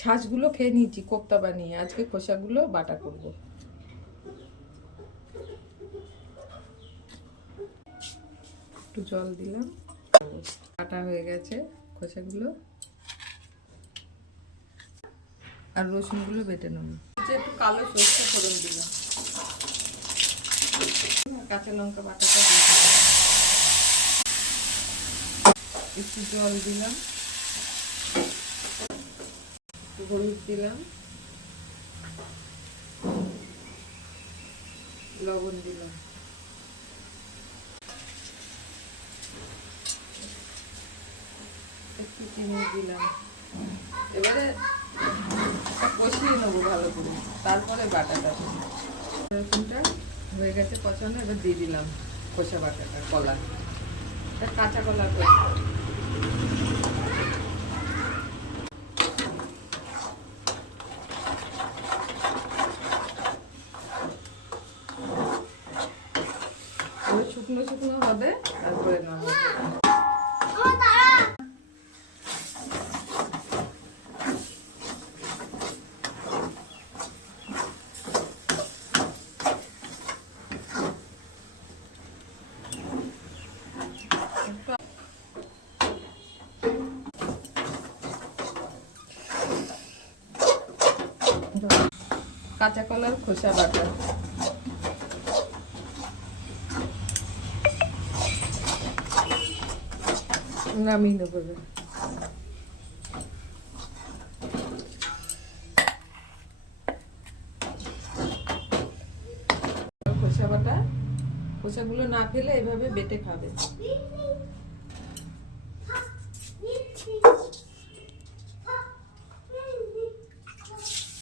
শাঁসগুলো খেয়ে নিয়েছি কোপ্তা বানিয়ে, আজকে খোসাগুলো বাটা করব। একটু জল দিলাম, বাটা হয়ে গেছে খোসাগুলো। আর রসুনগুলো বেটে নেব। একটু কালো সরষে ফোড়ন দিলাম, কাঁচা লঙ্কা বাটাটা দিয়ে দিলাম, একটু জল দিলাম, একটু হলুদ দিলাম, লবণ দিলাম, একটু চিনি দিলাম। এবারে কষিয়ে নেবো ভালো করে, তারপরে বাটাটা। রসুনটা হয়ে গেছে কষানো, এবার দিয়ে দিলাম খোসা বাটাটা, কলা, কাঁচা কলা খোসা। শুকনো শুকনো হবে, তারপরে নামাবো। কাঁচা কলার খোসা বাটা, নামিয়ে নেবো। খোসা বাটা, খোসাগুলো না ফেলে এভাবে বেটে খাবে।